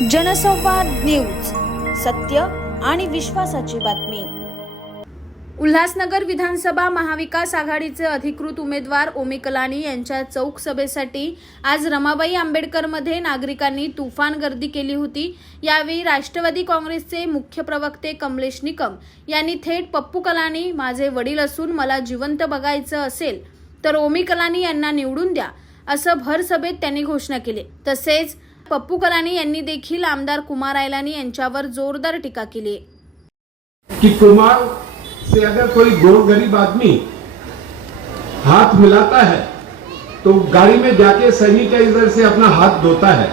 जनसंवाद न्यूज, सत्य आणि विश्वासाची बातमी। उल्हासनगर विधानसभा महाविकास आघाडीचे अधिकृत उमेदवार ओमी कलानी यांच्या चौक सभेसाठी आज रमाबाई आंबेडकर मध्ये नागरिकांनी तुफान गर्दी केली होती। यावेळी राष्ट्रवादी काँग्रेसचे मुख्य प्रवक्ते कमलेश निकम यांनी थेट पप्पू कलानी माझे वडील असून मला जिवंत बघायचं असेल तर ओमी कलानी यांना निवडून द्या असं भर सभेत त्यांनी घोषणा केली। तसेच पप्पू कलानी यांनी देखील आमदार कुमार आयलानी यांच्यावर जोरदार टीका केली कि कुमार से अगर कोई गरीब आदमी हाथ मिलाता है तो गाड़ी में जाके सैनिटाइजर से अपना हाथ धोता है।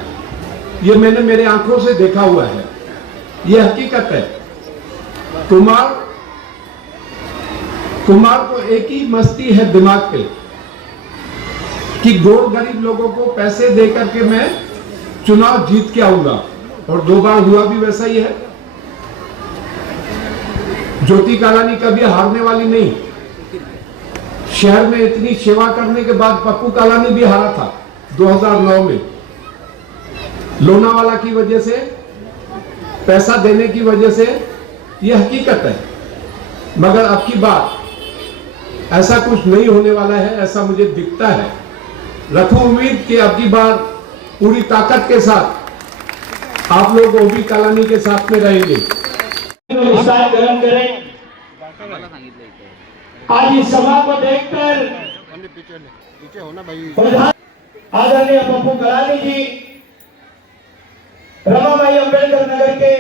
ये मैंने मेरे आंखों से देखा हुआ है, ये हकीकत है। कुमार को एक ही मस्ती है दिमाग पे कि गरीब लोगों को पैसे दे करके मैं चुनाव जीत के आऊंगा, और 2 बार हुआ भी वैसा ही है। ज्योति कलानी कभी हारने वाली नहीं। शहर में इतनी सेवा करने के बाद पप्पू कलानी भी हारा था 2009 में, लोनावाला की वजह से, पैसा देने की वजह से। यह हकीकत है, मगर अब की बार ऐसा कुछ नहीं होने वाला है, ऐसा मुझे दिखता है। रखूं उम्मीद कि अब की बार पूरी ताकत के साथ आप लोग ओमी कलानी के साथ में रहेंगे। ग्रहण करें। आज इस सभा को देखकर आदरणीय पप्पू कलानी जी रमाबाई आंबेडकर नगर के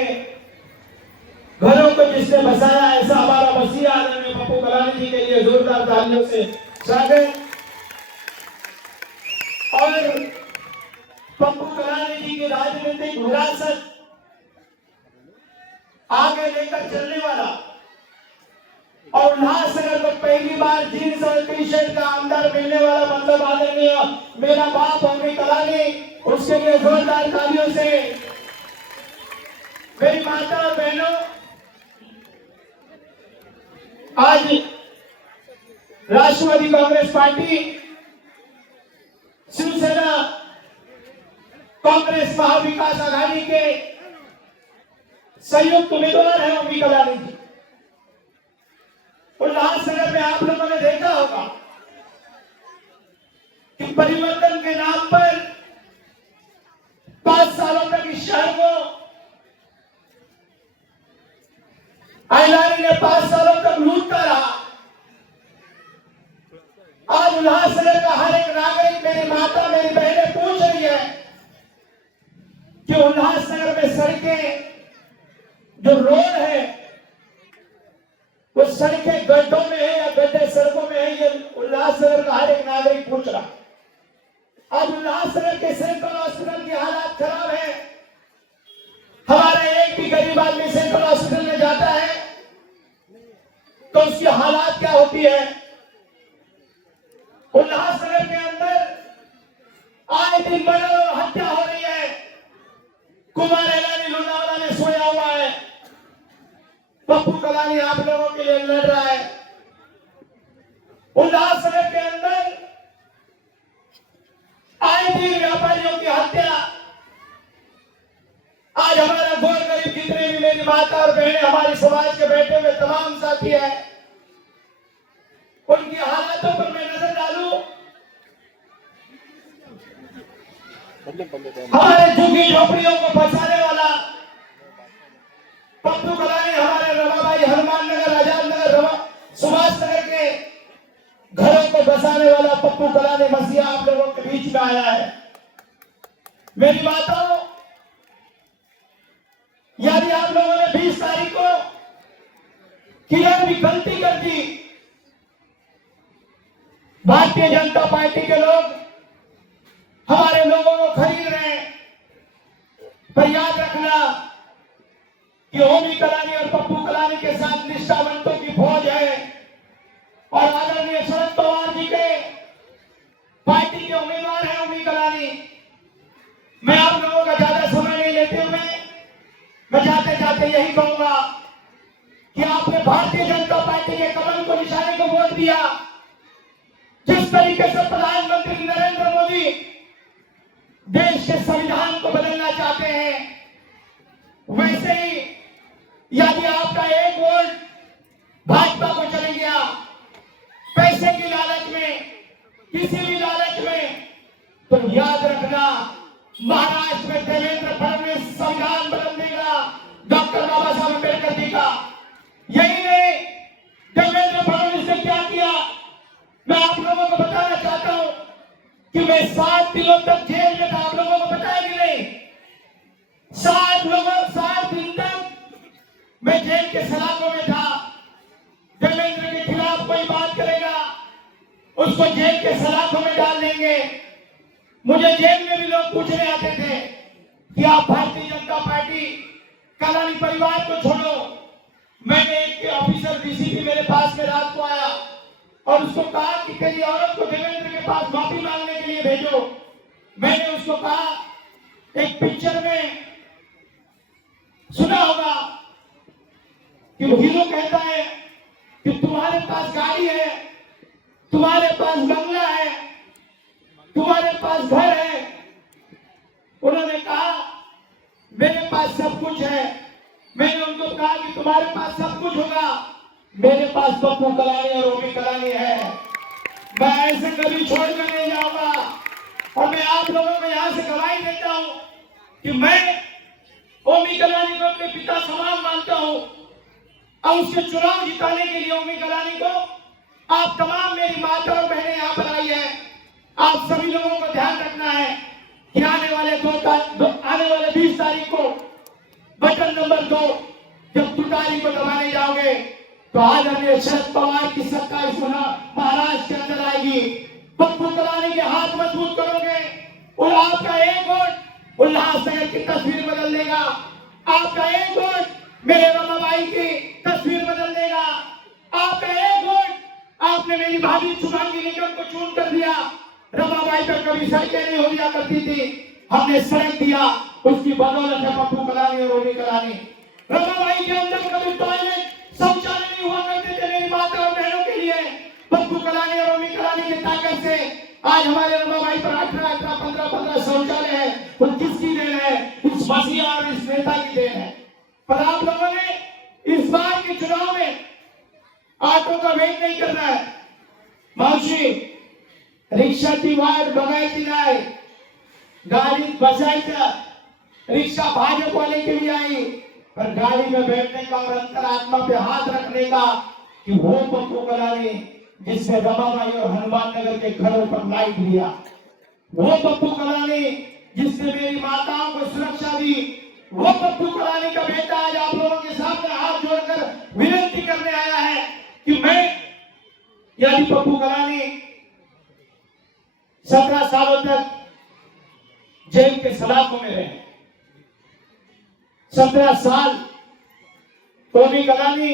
घरों को जिसने बसाया, ऐसा हमारा मसीहा आदरणीय पप्पू कलानी जी के लिए जोरदार तालियों से स्वागत। और पप्पू कलानी जी की राजनीतिक विरासत आगे लेकर चलने वाला, और उल्लासनगर को पहली बार जीन्स और टी शर्ट का आमदार मिलने वाला मतलब आदरणीय मेरा बाप ओमी कलानी, उसके लिए जोरदार तालियों से। मेरी माता और बहनों, आज राष्ट्रवादी कांग्रेस पार्टी, शिवसेना, कांग्रेस महाविकास आघाड़ी के संयुक्त उम्मीदवार है ओमी कलानी जी। उल्लासनगर में आप लोगों ने देखा होगा कि परिवर्तन के नाम पर 5 सालों तक इस शहर को आयलानी ने 5 सालों तक लूटता रहा। आज उल्लासनगर का हर एक नागरिक, मेरी माता, मेरी बहनें पूछ रही है कि उल्लासनगर में सड़कें, जो रोड है, वो सड़कें गड्ढों में है या गड्ढे सड़कों में है, ये उल्लासनगर का हर एक नागरिक पूछ रहा। आज उल्लासनगर के सैकड़ों हॉस्पिटल की हालत खराब है। हमारा एक भी गरीब आदमी सैकड़ों हॉस्पिटल में जाता है तो उसकी हालात क्या होती है। उल्लासनगर के अंदर आए दिन मर्डर और हत्या हो रही है। कुमार आयलानी लोनावाला में सोया हुआ है, पप्पू कलानी आप लोगों के लिए लड़ रहा है। उल्लासनगर के अंदर आए दिन व्यापारियों की हत्या। आज हमारा गरीब जितने भी मेरी माता और बहनें, हमारे समाज के बैठे हुए तमाम साथी हैं, उनकी हालातों पर मैं नजर डालूं। हमारे झुग्गी झोपड़ियों को बचाने वाला पप्पू कलानी, हमारे रमाबाई, हनुमान नगर, आजाद नगर, सुभाष नगर के घरों को बसाने वाला पप्पू कलानी मसीहा आप लोगों के बीच में आया है। मेरी बातों, यदि आप लोगों ने 20 तारीख को किरण भी गलती कर दी, भारतीय जनता पार्टी के लोग हमारे लोगों को खरीद रहे हैं, पर याद रखना कि ओमी कलानी और पप्पू कलानी के साथ निष्ठावंतों की फौज है, और आदरणीय शरद पवार जी के पार्टी के उम्मीदवार हैं ओमी कलानी। मैं आप लोगों का ज्यादा समय नहीं लेते हुए मैं जाते जाते यही कहूंगा कि आपने भारतीय जनता पार्टी के कमल को निशाने को वोट दिया। जिस तरीके से प्रधानमंत्री नरेंद्र मोदी देश के संविधान को बदलना चाहते हैं, वैसे ही यदि आपका एक वोट भाजपा को चले गया पैसे की लालच में, किसी भी लालच में, तो याद रखना महाराष्ट्र में देवेंद्र फडणवीस संविधान बदल देगा डॉक्टर बाबा साहब अम्बेडकर जी का। यही नहीं, देवेंद्र फडणवीस ने क्या किया मैं आप लोगों को बताना चाहता हूं कि मैं 7 दिनों तक जेल में था। आप लोगों को पता है कि नहीं? 7 दिन तक मैं जेल के सलाखों में था। देवेंद्र के खिलाफ कोई बात करेगा उसको जेल के सलाखों में डाल देंगे। मुझे जेल में भी लोग पूछने आते थे कि आप भारतीय जनता पार्टी कलानी परिवार को छोड़ो। मैंने एक ऑफिसर डीसीपी मेरे पास में रात को आया और उसको कहा कि तेरी औरत को देवेंद्र के पास माफी मांगने के लिए भेजो। मैंने उसको कहा, एक पिक्चर में सुना होगा कि वो हीरो कहता है कि तुम्हारे पास गाड़ी है, तुम्हारे पास बंगला है, तुम्हारे पास घर है। उन्होंने कहा मेरे पास सब कुछ है। मैंने उनको कहा कि तुम्हारे पास सब कुछ होगा, मेरे पास पप्पू कलानी और ओमी कलानी है। मैं ऐसे कभी छोड़कर नहीं जाऊंगा। और मैं आप लोगों को यहां से गवाही देता हूं कि मैं ओमी कलानी को अपने पिता समान मानता हूं और उसके चुनाव जिताने के लिए ओमी कलानी को आप तमाम मेरी माता और बहनें यहां पर आई है। आप सभी लोगों को ध्यान रखना है कि आने वाले 20 तारीख को बटन नंबर 2 जब तुतारी को दबाने जाओगे तो आज हमें शरद पवार की सत्ता इस महाराष्ट्र के अंदर आएगी। पप्पू कलानी के हाथ मजबूत करोगे और आपका एक वोट उल्लासनगर की तस्वीर बदल देगा। आपका एक वोट मेरे रमाबाई की तस्वीर बदल देगा। आपका एक वोट आपने मेरी भाभी शुभांगी निगम को चुन कर दिया। रमाबाई पर कभी सड़कें नहीं हो दिया करती थी, हमने सड़क दिया, उसकी बदौलत है पप्पू कलानी और ओमी कलानी। रमाबाई के अंदर कभी टॉयलेट शौचालय नहीं हुआ करते थे मेरी माता और बहनों के लिए। पप्पू कलानी और ओमी कलानी की ताकत से आज हमारे रमाबाई पर 18, 15 शौचालय है। वो किसकी देन है? इस मसीहा और इस नेता की देन है। पर आप लोगों ने इस बार के चुनाव में ऑटो का वेट नहीं करना है। मावशी रिक्षाची वाट बघायची नाही, गाडीत बसायचं। रिक्शा भाजपवाले के लिए आई, पर गाड़ी में बैठने का और अंतरात्मा पे हाथ रखने का कि वो पप्पू कलानी जिसने रमाबाई और हनुमान नगर के घरों पर लाइट दिया, वो पप्पू कलानी जिसने मेरी माताओं को सुरक्षा दी, वो पप्पू कलानी का बेटा आज आप लोगों के सामने हाथ जोड़कर विनती करने आया है कि मैं यानी पप्पू कलानी 17 सालों तक जेल के सलाखों में रहे। 17 साल ओमी कलानी,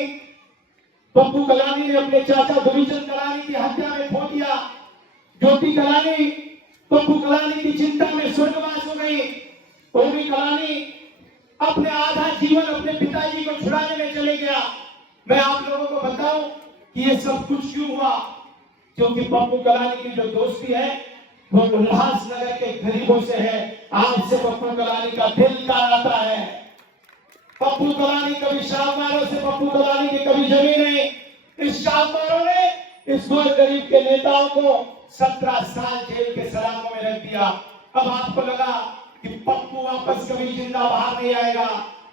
पप्पू कलानी ने अपने चाचा दुरीचंद कलानी की हत्या में खो दिया। ज्योति कलानी पप्पू कलानी की चिंता में स्वर्गवास हो गई। ओमी कलानी अपने आधा जीवन अपने पिताजी को छुड़ाने में चले गया। मैं आप लोगों को बताऊं कि ये सब कुछ क्यों हुआ, क्योंकि पप्पू कलानी की जो दोस्ती है वो उल्लासनगर के गरीबों से है। आज से पप्पू कलानी का दिल का नाता है। पप्पू कलानी कभी शाहमारों से पप्पू कलानी की कभी जमी नहीं। इस शाहमारों ने इस गोर गरीब के नेताओं को 17 साल जेल के सलाखों में रख दिया। अब आपको लगा कि पप्पू वापस कभी जिंदा बाहर नहीं आएगा,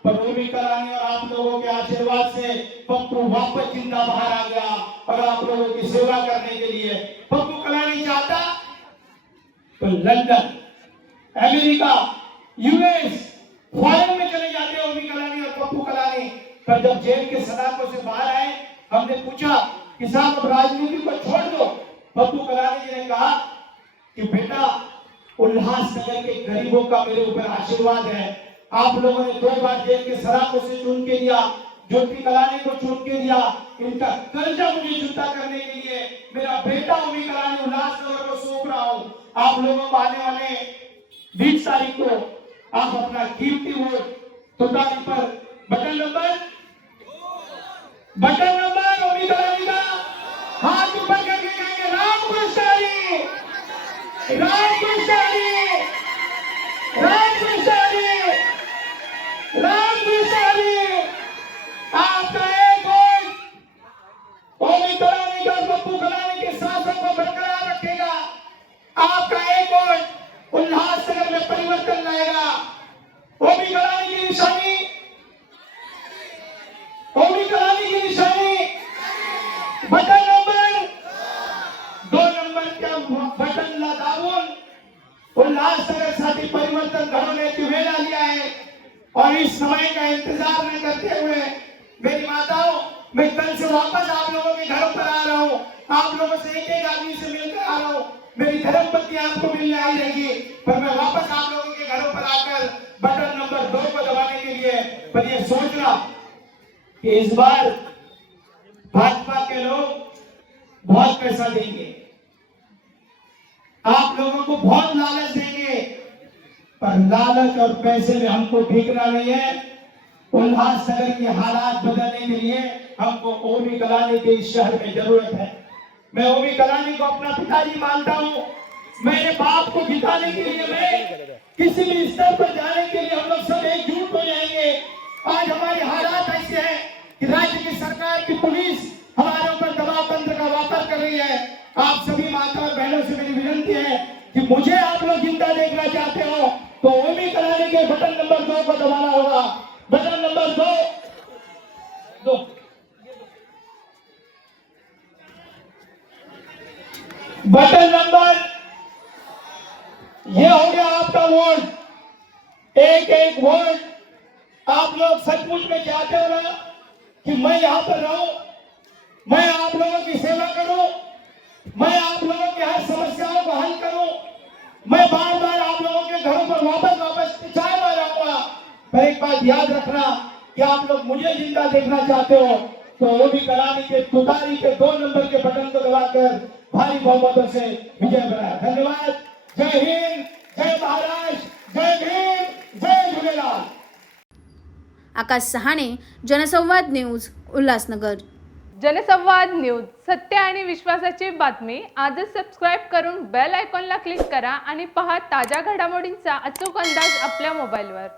पर ओमी कलानी और आप लोगों के आशीर्वाद से पप्पू वापस जिंदा बाहर आ गया और आप लोगों की सेवा करने के लिए। पप्पू कलानी चाहता तो लंदन, अमेरिका, यूएस, फॉरेन में चले जाते ओमी कलानी और पप्पू कलानी। पर जब जेल के सलाखों से बाहर आए, हमने पूछा कि साहब अब राजनीति को छोड़ दो। पप्पू कलानी जी ने कहा कि बेटा उल्लासनगर के गरीबों का मेरे ऊपर आशीर्वाद है। आप लोगों ने 2 बार जेल के सलाखों से चुन के दिया, ज्योति कलानी को चुन के दिया। इनका कर्जा मुझे चुकता करने के लिए मेरा बेटा ओमी कलानी उल्लासनगर को सौंप रहा हूं। आप लोगों को आने वाले 20 तारीख को आप अपना कीमती वोट तुतारी पर बटन नंबर ओमी कलानी का हाथ ऊपर करके कहेंगे रामकृष्ण हरी, रामकृष्ण हरी, रामकृष्ण हरी, रामकृष्ण और इस समय का इंतजार न करते हुए मेरी माताओं, मैं कल से वापस आप लोगों के घरों पर आ रहा हूँ। आप लोगों से एक एक आदमी से मिलकर आ रहा हूँ। मेरी धर्मपत्नी आपको मिलने आई रहेगी, पर मैं वापस आप लोगों के घरों पर आकर बटन नंबर 2 को दबाने के लिए, पर ये सोचना कि इस बार भाजपा के लोग बहुत पैसा देंगे, आप लोगों को बहुत लालच देंगे, पर लालच और पैसे में हमको भीगना नहीं है। उल्लासनगर के हालात बदलने के लिए हमको ओमी कलानी के इस शहर में जरूरत है। मैं ओमी कलानी को अपना पिताजी मानता हूँ। मेरे बाप को जिताने के लिए मैं किसी भी स्तर पर जाने के लिए हम लोग सब एकजुट हो जाएंगे। आज हमारे हालात ऐसे हैं कि राज्य की सरकार की पुलिस हमारे ऊपर दबाव तंत्र का वापर कर रही है। आप सभी माता और बहनों से मेरी विनती है कि मुझे आप लोग जिंदा देखना चाहते हो तो ओमी कलानी के बटन नंबर 2 को दबाना होगा। बटन नंबर 2 बटन नंबर, ये हो गया आपका वोट। एक एक वोट आप लोग सचमुच में चाहते हो ना कि मैं यहां पर रहूं, मैं आप लोगों की सेवा करूं, मैं आप लोगों की हर समस्याओं को हल करूं, मैं बार बार आप लोगों के घरों पर वापस चाय बार आऊंगा। पर एक बात याद रखना कि आप लोग मुझे जिंदा देखना चाहते हो तो ओमी कलानी के तुतारी के 2 नंबर के बटन को दबाकर भारी बहुमतों से विजय बनाया। धन्यवाद। जय हिंद, जय महाराष्ट्र, जय भीम, जय झूलेलाल। आकाश सहाणे, जनसंवाद न्यूज, उल्हासनगर. जनसंवाद न्यूज, सत्य आणि विश्वासाची बातमी. आजच सबस्क्राईब करून बेल आयकॉनला क्लिक करा आणि पहा ताज्या घडामोडींचा अचूक अंदाज आपल्या मोबाईलवर.